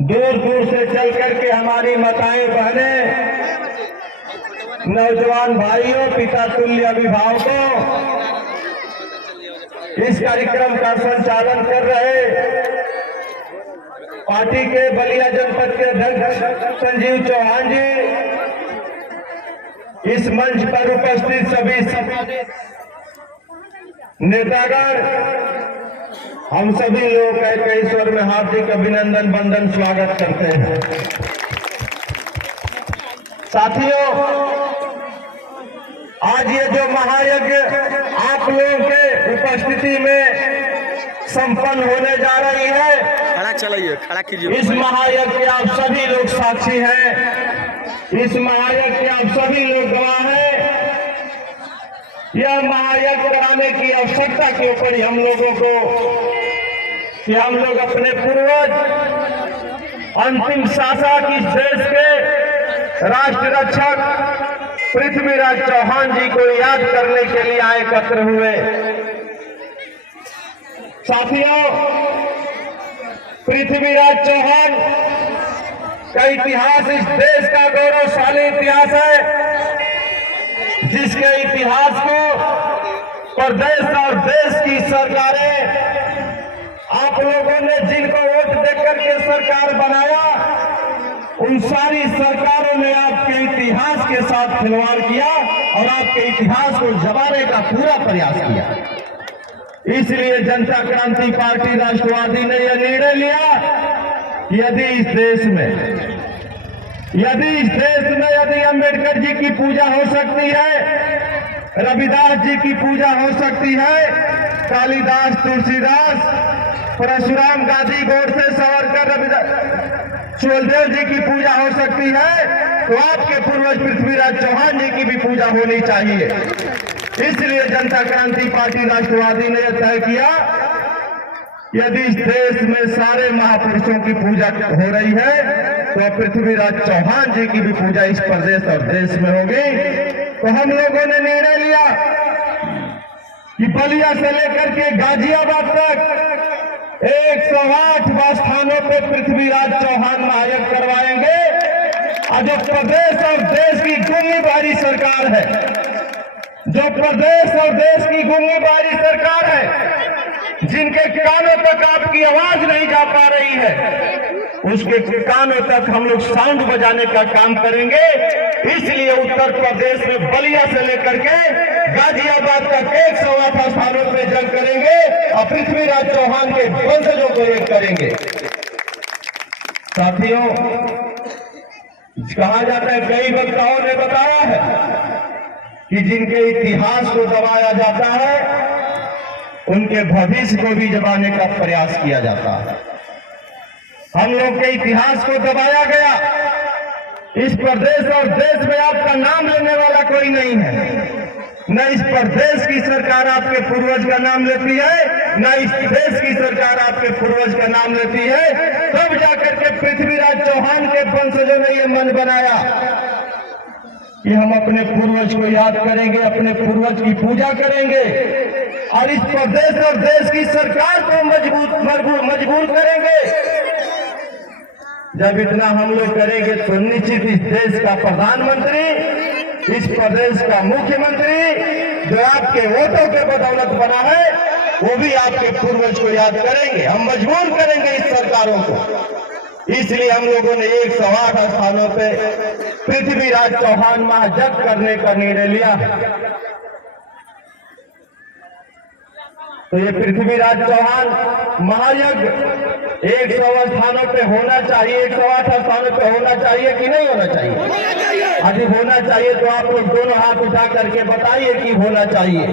दूर दूर से चल करके हमारी माताएं बहनें, नौजवान भाइयों, पिता तुल्य अभिभावकों इस कार्यक्रम का संचालन कर रहे पार्टी के बलिया जनपद के अध्यक्ष संजीव चौहान जी, इस मंच पर उपस्थित सभी नेतागण, हम सभी लोग के ईश्वर में हार्दिक अभिनंदन वंदन स्वागत करते हैं। साथियों, आज ये जो महायज्ञ आप लोगों के उपस्थिति में संपन्न होने जा रही है, खड़ा चलाइए, खड़ा कीजिए। इस महायज्ञ के आप सभी लोग साक्षी हैं, इस महायज्ञ के आप सभी लोग गवाह हैं। यह महायज्ञ कराने की आवश्यकता के ऊपर ही हम लोगों को कि हम लोग अपने पूर्वज अंतिम शासक इस देश के राष्ट्र रक्षक पृथ्वीराज चौहान जी को याद करने के लिए आए एकत्र हुए। साथियों, पृथ्वीराज चौहान का इतिहास इस देश का गौरवशाली इतिहास है, जिसके इतिहास को प्रदेश और देश की सरकारें, आप लोगों ने जिनको वोट देकर के सरकार बनाया, उन सारी सरकारों ने आपके इतिहास के साथ खिलवाड़ किया और आपके इतिहास को दबाने का पूरा प्रयास किया। इसलिए जनता क्रांति पार्टी राष्ट्रवादी ने यह निर्णय लिया, यदि इस देश में यदि अंबेडकर जी की पूजा हो सकती है, रविदास जी की पूजा हो सकती है, कालिदास, तुलसीदास, परशुराम, गांधी, गोडसे, सावरकर, रविदास, सुखदेव जी की पूजा हो सकती है, तो आपके पूर्वज पृथ्वीराज चौहान जी की भी पूजा होनी चाहिए। इसलिए जनता क्रांति पार्टी राष्ट्रवादी ने यह तय किया, यदि इस देश में सारे महापुरुषों की पूजा हो रही है, तो पृथ्वीराज चौहान जी की भी पूजा इस प्रदेश और देश में होगी। तो हम लोगों ने निर्णय लिया कि बलिया से लेकर के गाजियाबाद तक 108 स्थानों पे पृथ्वीराज चौहान महायज्ञ करवाएंगे। और जो प्रदेश और देश की गुंगी बारी सरकार है, जो प्रदेश और देश की गुंगी बारी सरकार है, जिनके कानों तक आपकी आवाज नहीं जा पा रही है, उसके कानों तक हम लोग साउंड बजाने का काम करेंगे। इसलिए उत्तर प्रदेश में बलिया से लेकर के गाजियाबाद तक 108 स्थानों पर जंग करेंगे और पृथ्वीराज चौहान के वंशजों को एक करेंगे। साथियों, कहा जाता है, कई वक्ताओं ने बताया है कि जिनके इतिहास को दबाया जाता है, उनके भविष्य को भी दबाने का प्रयास किया जाता है। हम लोग के इतिहास को दबाया गया। इस प्रदेश और देश में आपका नाम लेने वाला कोई नहीं है। न इस प्रदेश की सरकार आपके पूर्वज का नाम लेती है, न इस देश की सरकार आपके पूर्वज का नाम लेती है। तब जाकर के पृथ्वीराज चौहान के वंशजों ने यह मन बनाया कि हम अपने पूर्वज को याद करेंगे, अपने पूर्वज की पूजा करेंगे और इस प्रदेश और देश की सरकार को मजबूर करेंगे। जब इतना हम लोग करेंगे तो निश्चित इस देश का प्रधानमंत्री, इस प्रदेश का मुख्यमंत्री, जो आपके वोटों के बदौलत बना है, वो भी आपके पूर्वज को याद करेंगे। हम मजबूर करेंगे इस सरकारों को। इसलिए हम लोगों ने 108 स्थानों पे पृथ्वीराज चौहान महायज्ञ करने का निर्णय लिया। तो ये पृथ्वीराज चौहान महायज्ञ 108 स्थानों पे होना चाहिए, 108 स्थानों पे होना चाहिए कि नहीं होना चाहिए? यदि होना चाहिए तो आप लोग दोनों हाथ उठा करके बताइए कि होना चाहिए।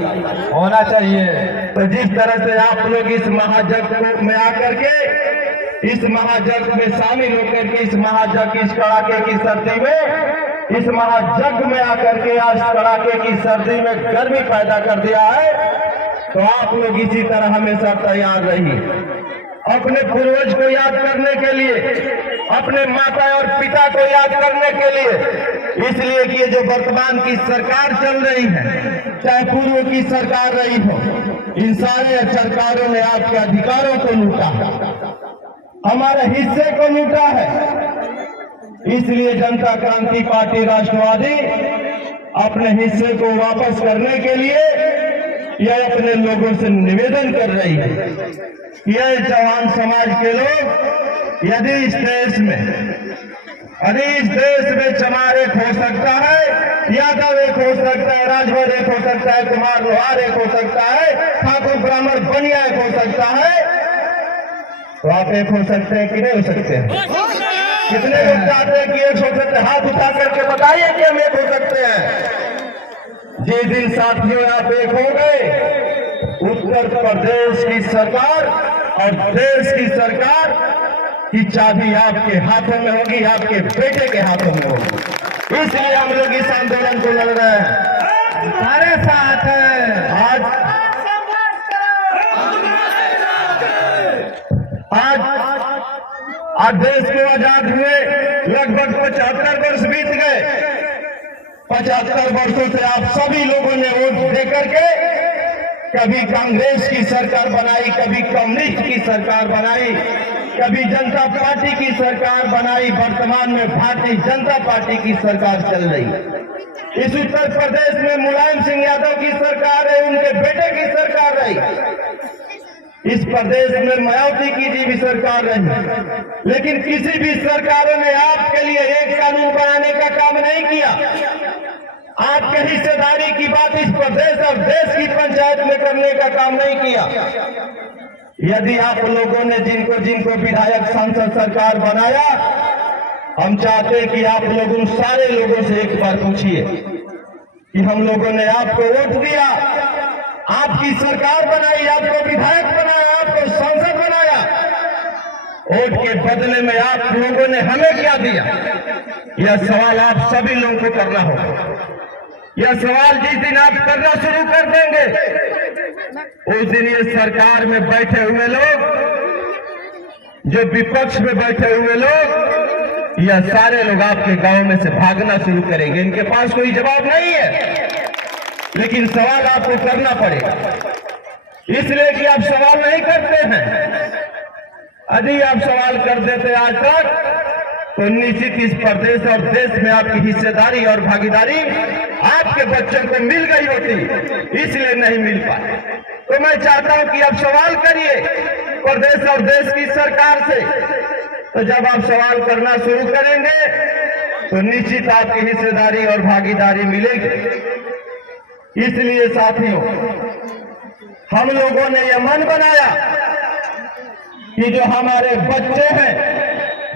होना चाहिए। तो जिस तरह से आप लोग इस महायज्ञ में आकर के, इस महायज्ञ में शामिल होकर के, इस महायज्ञ, इस कड़ाके की सर्दी में, इस महायज्ञ में आकर के आज कड़ाके की सर्दी में गर्मी पैदा कर दिया है, तो आप लोग इसी तरह हमेशा तैयार रहिए। अपने पूर्वज को याद करने के लिए, अपने माता और पिता को याद करने के लिए। इसलिए कि ये जो वर्तमान की सरकार चल रही है, चाहे पूर्व की सरकार रही हो, इन सारे सरकारों ने आपके अधिकारों को लूटा। हमारे हिस्से को लूटा है। इसलिए जनता क्रांति पार्टी राष्ट्रवादी अपने हिस्से को वापस करने के लिए यह अपने लोगों से निवेदन कर रही है। यह चौहान समाज के लोग यदि इस देश में चमार एक हो सकता है, यादव एक हो सकता है, राजभर एक हो सकता है, कुमार लोहार एक हो सकता है, ठाकुर ब्राह्मण बनिया एक हो सकता है, तो आप एक हो सकते हैं कि नहीं हो सकते हैं? कितने लोग चाहते हैं कि एक हो सकते हैं? हाथ उठा करके बताइए कि हम एक हो सकते हैं। जिस दिन साथियों आप एक हो गए, उत्तर प्रदेश की सरकार और देश की सरकार की चाबी आपके हाथों में होगी, आपके बेटे के हाथों में होगी। इसलिए हम लोग इस आंदोलन को लड़ रहे हैं, सारे साथ हैं। आज देश को आजाद हुए लगभग 75 वर्ष बीत गए। 75 वर्षों से आप सभी लोगों ने वोट दे करके कभी कांग्रेस की सरकार बनाई, कभी कम्युनिस्ट की सरकार बनाई, कभी जनता पार्टी की सरकार बनाई। वर्तमान में भारतीय जनता पार्टी की सरकार चल रही। इस उत्तर प्रदेश में मुलायम सिंह यादव की सरकार है, उनके बेटे की सरकार रही। इस प्रदेश में मायावती की जी भी सरकार रही, लेकिन किसी भी सरकारों ने आपके लिए एक कानून बनाने का काम नहीं किया। आपके हिस्सेदारी की बात इस प्रदेश और देश की पंचायत में करने का काम नहीं किया। यदि आप लोगों ने जिनको विधायक सांसद सरकार बनाया, हम चाहते कि आप लोग उन सारे लोगों से एक बार पूछिए कि हम लोगों ने आपको वोट दिया, आपकी सरकार बनाई, आपको विधायक बनाया, आपको सांसद बनाया, वोट के बदले में आप लोगों ने हमें क्या दिया? यह सवाल आप सभी लोगों को करना होगा। यह सवाल जिस दिन आप करना शुरू कर देंगे, उस दिन ये सरकार में बैठे हुए लोग, जो विपक्ष में बैठे हुए लोग, यह सारे लोग आपके गांव में से भागना शुरू करेंगे। इनके पास कोई जवाब नहीं है, लेकिन सवाल आपको करना पड़ेगा, इसलिए कि आप सवाल नहीं करते हैं। यदि आप सवाल कर देते आज तक, तो निश्चित इस प्रदेश और देश में आपकी हिस्सेदारी और भागीदारी आपके बच्चों को मिल गई होती, इसलिए नहीं मिल पाए। तो मैं चाहता हूं कि आप सवाल करिए प्रदेश और देश की सरकार से। तो जब आप सवाल करना शुरू करेंगे, तो निश्चित आपकी हिस्सेदारी और भागीदारी मिलेगी। इसलिए साथियों, हम लोगों ने यह मन बनाया कि जो हमारे बच्चे हैं,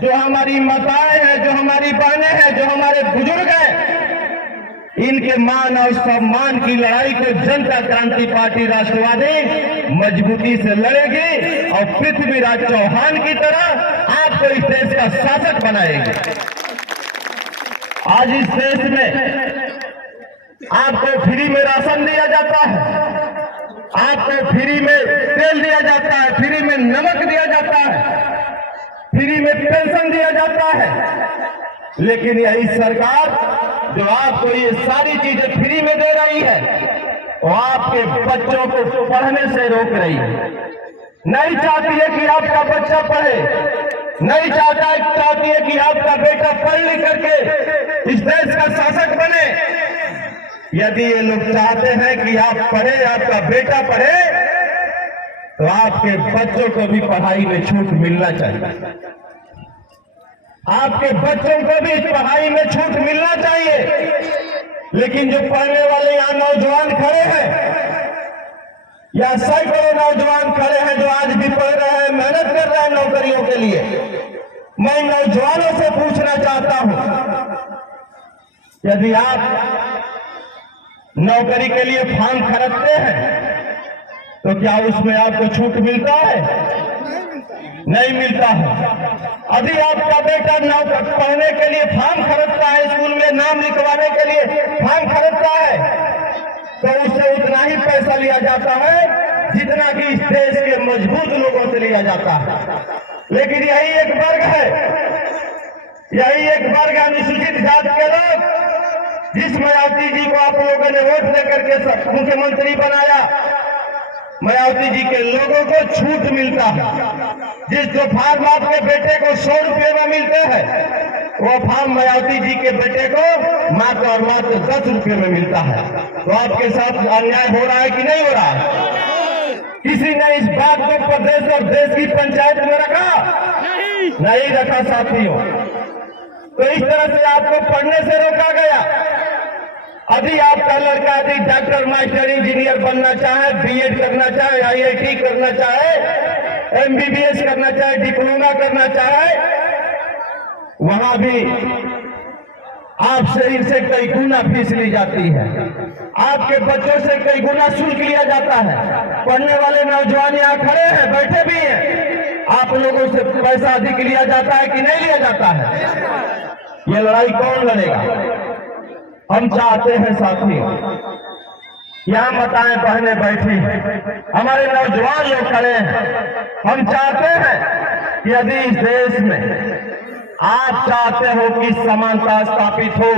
जो हमारी माताएं हैं, जो हमारी बहनें हैं, जो हमारे बुजुर्ग हैं, इनके मान और सम्मान की लड़ाई को जनता क्रांति पार्टी राष्ट्रवादी मजबूती से लड़ेगी और पृथ्वीराज चौहान की तरह आपको इस देश का शासक बनाएगी। आज इस देश में आपको फ्री में राशन दिया जाता है, आपको फ्री में तेल दिया जाता है, फ्री में नमक दिया जाता है, फ्री में पेंशन दिया जाता है, लेकिन यही सरकार जो आपको ये सारी चीजें फ्री में दे रही है, वो आपके बच्चों को पढ़ने से रोक रही है। नहीं चाहती है कि आपका बच्चा पढ़े, नहीं चाहती है कि आपका बेटा पढ़ लिख करके इस देश का शासक बने। यदि ये लोग चाहते हैं कि आप पढ़े, आपका बेटा पढ़े, तो आपके बच्चों को भी पढ़ाई में छूट मिलना चाहिए। आपके बच्चों को भी इस पढ़ाई में छूट मिलना चाहिए। लेकिन जो पढ़ने वाले यहाँ नौजवान खड़े हैं, या सैकड़ों नौजवान खड़े हैं जो आज भी पढ़ रहे हैं, मेहनत कर रहे हैं नौकरियों के लिए, मैं नौजवानों से पूछना चाहता हूं, यदि आप नौकरी के लिए फॉर्म खरीदते हैं, तो क्या उसमें आपको छूट मिलता है? नहीं मिलता है। यदि आपका बेटा पढ़ने के लिए फॉर्म खरीदता है, स्कूल में नाम लिखवाने के लिए फॉर्म खरीदता है, तो उससे उतना ही पैसा लिया जाता है जितना कि इस देश के मजबूत लोगों से लिया जाता है। लेकिन यही एक वर्ग है, यही एक वर्ग अनुसूचित जाति के लोग, जिस मायावती जी को आप लोगों ने वोट देकर के मुख्यमंत्री बनाया, मायावती जी के लोगों को छूट मिलता है। जो फार्म आपके बेटे को 100 रुपये में मिलते हैं, वो फार्म मायावती जी के बेटे को मात्र और मात्र 10 रुपये में मिलता है। तो आपके साथ अन्याय हो रहा है कि नहीं हो रहा है? किसी ने इस बात को प्रदेश और देश की पंचायत में रखा? नहीं रखा साथियों। तो इस तरह से आपको पढ़ने से रोका गया। यदि आपका लड़का यदि डॉक्टर, मास्टर, इंजीनियर बनना चाहे, बीएड करना चाहे, आईआईटी करना चाहे, एमबीबीएस करना चाहे, डिप्लोमा करना चाहे, वहां भी आपसे इनसे कई गुना फीस ली जाती है। आपके बच्चों से कई गुना शुल्क लिया जाता है। पढ़ने वाले नौजवान यहाँ खड़े हैं, बैठे भी हैं। आप लोगों से पैसा अधिक लिया जाता है कि नहीं लिया जाता है? ये लड़ाई कौन लड़ेगा? हम चाहते हैं साथियों, यहाँ माताएं बहनें बैठी हैं, हमारे नौजवान लोग खड़े हैं। हम चाहते हैं कि यदि इस देश में आप चाहते हो कि समानता स्थापित हो,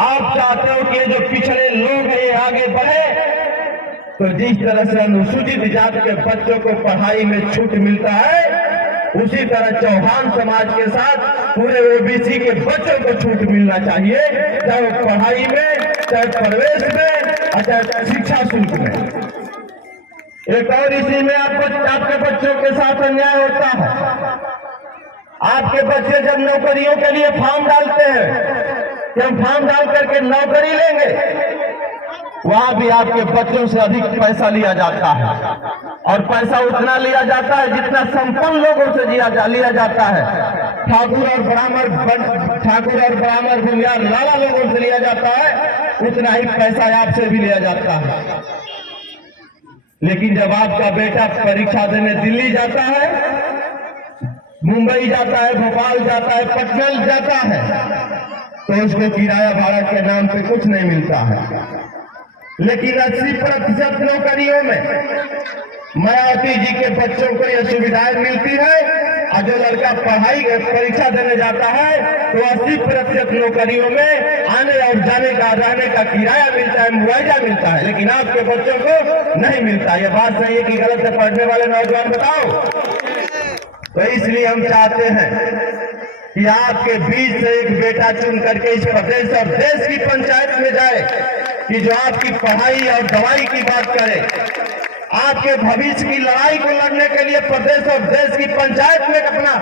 आप चाहते हो कि ये जो पिछड़े लोग हैं ये आगे बढ़े, तो जिस तरह से अनुसूचित जाति के बच्चों को पढ़ाई में छूट मिलता है, उसी तरह चौहान समाज के साथ पूरे ओबीसी के बच्चों को छूट मिलना चाहिए, चाहे वो पढ़ाई में, चाहे प्रवेश में, चाहे शिक्षा शुल्क में। एक और इसी में आपके बच्चों के साथ अन्याय होता है। आपके बच्चे जब नौकरियों के लिए फॉर्म डालते हैं कि हम फॉर्म डाल करके नौकरी लेंगे, वहां भी आपके बच्चों से अधिक पैसा लिया जाता है। और पैसा उतना लिया जाता है जितना संपन्न लोगों से लिया जाता है। ठाकुर और ब्राह्मण भूमियार लाला लोगों से लिया जाता है, उतना ही पैसा आपसे भी लिया जाता है। लेकिन जब आपका बेटा परीक्षा देने दिल्ली जाता है, मुंबई जाता है, भोपाल जाता है, पटना जाता है, तो उसको किराया भाड़ा के नाम पे कुछ नहीं मिलता है। लेकिन 80% नौकरियों में मायावती जी के बच्चों को यह सुविधाएं मिलती है। और जो लड़का परीक्षा देने जाता है तो 80% नौकरियों में आने और जाने का, रहने का किराया मिलता है, मुआवजा मिलता है, लेकिन आपके बच्चों को नहीं मिलता। यह बात सही है कि गलत है? पढ़ने वाले नौजवान बताओ। तो इसलिए हम चाहते हैं कि आपके बीच से एक बेटा चुन करके इस प्रदेश और देश की पंचायत में जाए कि जो आपकी पढ़ाई और दवाई की बात करे, आपके भविष्य की लड़ाई को लड़ने के लिए प्रदेश और देश की पंचायत में अपना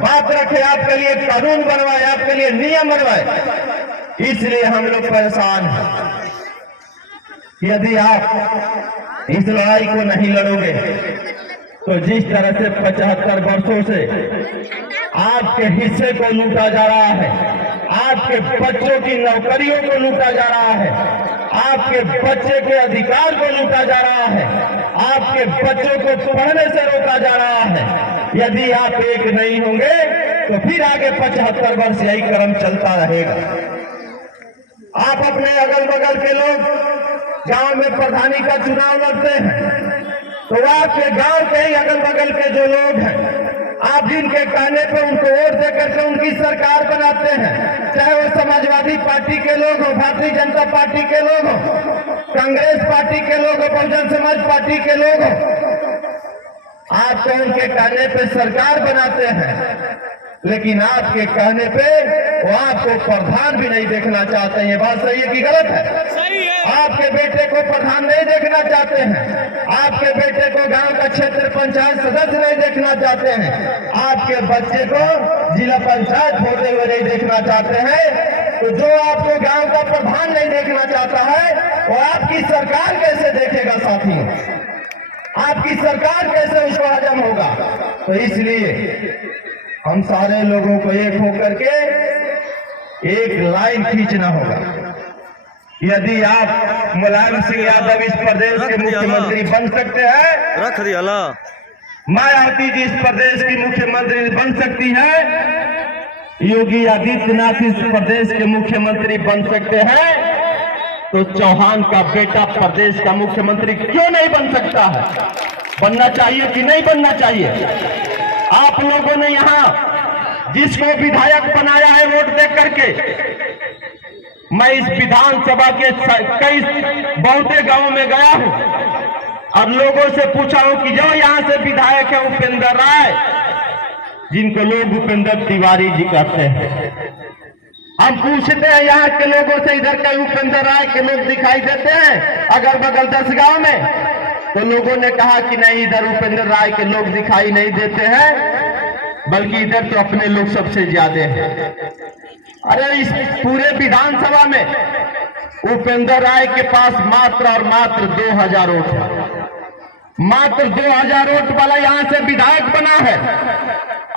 बात रखे, आपके लिए कानून बनवाए, आपके लिए नियम बनवाए। इसलिए हम लोग परेशान हैं। यदि आप इस लड़ाई को नहीं लड़ोगे तो जिस तरह से 75 वर्षों से आपके हिस्से को लूटा जा रहा है, आपके बच्चों की नौकरियों को लूटा जा रहा है, आपके बच्चे के अधिकार को लूटा जा रहा है, आपके बच्चों को पढ़ने से रोका जा रहा है, यदि आप एक नहीं होंगे तो फिर आगे 75 वर्ष यही क्रम चलता रहेगा। आप अपने अगल बगल के लोग गांव में प्रधानी का चुनाव लड़ते हैं, तो आपके गांव के ही अगल बगल के जो लोग हैं, आप जिनके कहने पे उनको वोट देकर के उनकी सरकार बनाते हैं, चाहे वो समाजवादी पार्टी के लोग हो, भारतीय जनता पार्टी के लोग हो, कांग्रेस पार्टी के लोग हो, बहुजन समाज पार्टी के लोग हो, आप तो उनके कहने पे सरकार बनाते हैं, लेकिन आपके कहने पे वो आपको प्रधान भी नहीं देखना चाहते हैं। ये बात सही है कि गलत है? सही है। आपके बेटे को प्रधान नहीं देखना चाहते हैं, आपके बेटे को गांव का क्षेत्र पंचायत सदस्य नहीं देखना चाहते हैं, आपके बच्चे को जिला पंचायत होते हुए नहीं देखना चाहते हैं। तो जो आपको गांव का प्रधान नहीं देखना चाहता है वो आपकी सरकार कैसे देखेगा साथियों? आपकी सरकार कैसे उसको हजम होगा? तो इसलिए हम सारे लोगों को एक होकर के एक लाइन खींचना होगा। यदि आप मुलायम सिंह यादव इस प्रदेश के मुख्यमंत्री बन सकते हैं, रख दिया ला। मायावती जी इस प्रदेश की मुख्यमंत्री बन सकती है, योगी आदित्यनाथ इस प्रदेश के मुख्यमंत्री बन सकते हैं, तो चौहान का बेटा प्रदेश का मुख्यमंत्री क्यों नहीं बन सकता है? बनना चाहिए कि नहीं बनना चाहिए? आप लोगों ने यहाँ जिसको विधायक बनाया है वोट दे करके, मैं इस विधानसभा के कई बहुते गांवों में गया हूं, और लोगों से पूछा हूं कि जो यहाँ से विधायक है उपेंद्र राय, जिनको लोग उपेंद्र तिवारी जी कहते हैं, हम पूछते हैं यहाँ के लोगों से, इधर के उपेंद्र राय के लोग दिखाई देते हैं अगल बगल 10 गांव में? तो लोगों ने कहा कि नहीं, इधर उपेंद्र राय के लोग दिखाई नहीं देते हैं, बल्कि इधर तो अपने लोग सबसे ज्यादा हैं। अरे इस पूरे विधानसभा में उपेंद्र राय के पास मात्र और मात्र 2000 वोट है। मात्र 2000 वोट वाला यहां से विधायक बना है,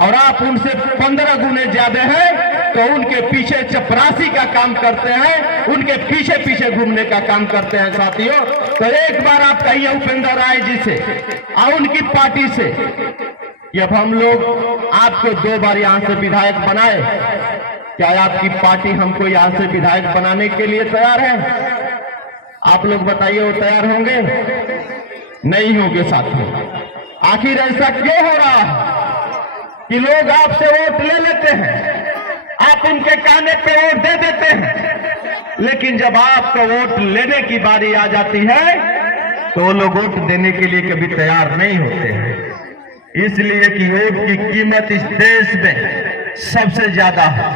और आप उनसे 15 गुने ज्यादा हैं, तो उनके पीछे चपरासी का काम करते हैं, उनके पीछे पीछे घूमने का काम करते हैं साथियों। तो एक बार आप कहिए उपेंद्र राय जी से और उनकी पार्टी से, जब हम लोग आपको 2 बार यहां से विधायक बनाए, क्या आपकी पार्टी हमको यहां से विधायक बनाने के लिए तैयार है? आप लोग बताइए, वो तैयार होंगे? नहीं होंगे साथियों। आखिर ऐसा क्यों हो रहा है कि लोग आपसे वोट ले लेते हैं, आप उनके कहने पे वोट दे देते हैं, लेकिन जब आपको वोट लेने की बारी आ जाती है तो वो लोग वोट देने के लिए कभी तैयार नहीं होते हैं। इसलिए कि वोट की कीमत इस देश में सबसे ज्यादा है।